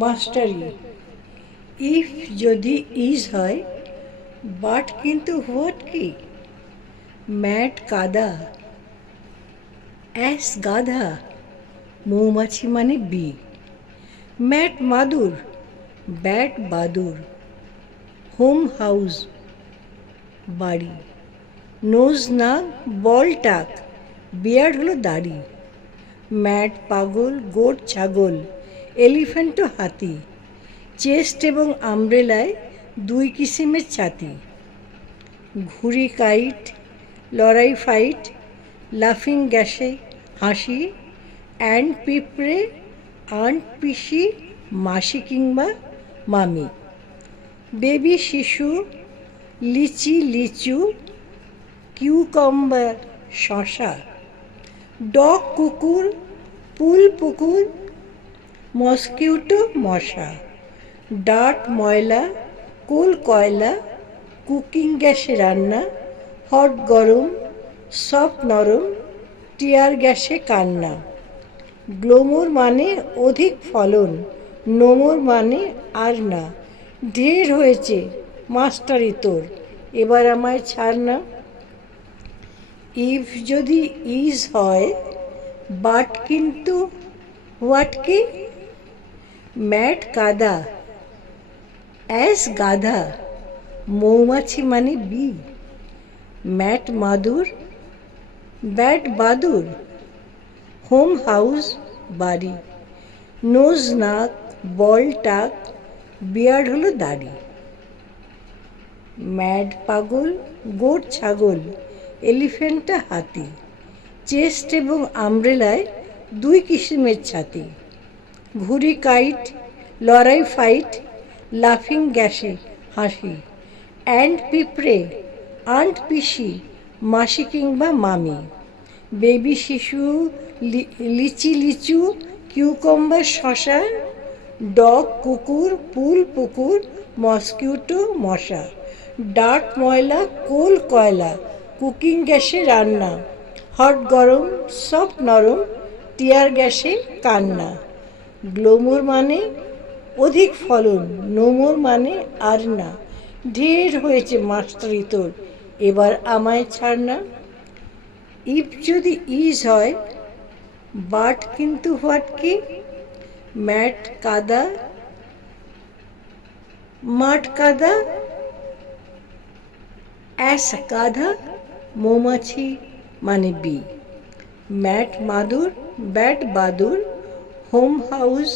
মাস্টারি। If যদি is হয়, but কিন্তু হোয়াট কি? ম্যাট কাদা, অ্যাস গাধা, মৌমাছি মানে বি। ম্যাট মাদুর, ব্যাট বাদুর, হোম হাউস বাড়ি। নোজ নাক, বল টাক, বিয়ার্ড হলো দাড়ি। ম্যাট পাগল, গোট ছাগল, এলিফ্যান্টও হাতি। চেস্ট এবং আমব্রেলায় দুই কিসিমের ছাতি। ঘুড়ি কাইট, লড়াই ফাইট, লাফিং গ্যাসে হাসি। অ্যান্ড পিঁপড়ে, আন্ট পিসি, মাসি কিংবা মামি। বেবি শিশু, লিচি লিচু, কিউকাম্বার শশা। ডগ কুকুর, পুল পুকুর, মসকিউটো মশা। ডার্ট ময়লা, কোল কয়লা, কুকিং গ্যাসে রান্না। হট গরম, সফট নরম, টিয়ার গ্যাসে কান্না। গ্লোমোর মানে অধিক ফলন, নোমর মানে আর না। ঢের হয়েছে মাস্টারি তোর, এবার আমায় ছাড় না। ইফ যদি ইজ হয়, বাট কিন্তু হোয়াট কি? ম্যাট কাদা, অ্যাস গাধা, মৌমাছি মানে বি। ম্যাট মাদুর, ব্যাট বাদুর, হোম হাউস বাড়ি। নোজ নাক, বল টাক, বিয়ার্ড হলো দাড়ি। ম্যাড পাগল, গোট ছাগল, এলিফ্যান্টটা হাতি। চেস্ট এবং আমব্রেলায় দুই কিসিমের ছাতি। ঘুড়ি কাইট, লড়াই ফাইট, লাফিং গ্যাসে হাসি। অ্যান্ড পিঁপড়ে, আন্ট পিসি, মাসি কিংবা মামি। বেবি শিশু, লিচি লিচু, কিউকাম্বার শশা। ডগ কুকুর, পুল পুকুর, মসকিউটো মশা। ডার্ট ময়লা, কোল কয়লা, কুকিং গ্যাসে রান্না। হট গরম, সফট নরম, টিয়ার গ্যাসে কান্না। গ্লোমোর মানে অধিক ফলন, নোমর মানে আর না। ঢের হয়েছে মাস্টারি তোর, এবার আমায় ছাড় না। ইফ যদি ইজ হয়, বাট কিন্তু হোয়াট কি? ম্যাট কাদা, মাঠ কাদা, অ্যাস গাধা, মৌমাছি মানে বি। ম্যাট মাদুর, ব্যাট বাদুর, হোম হাউস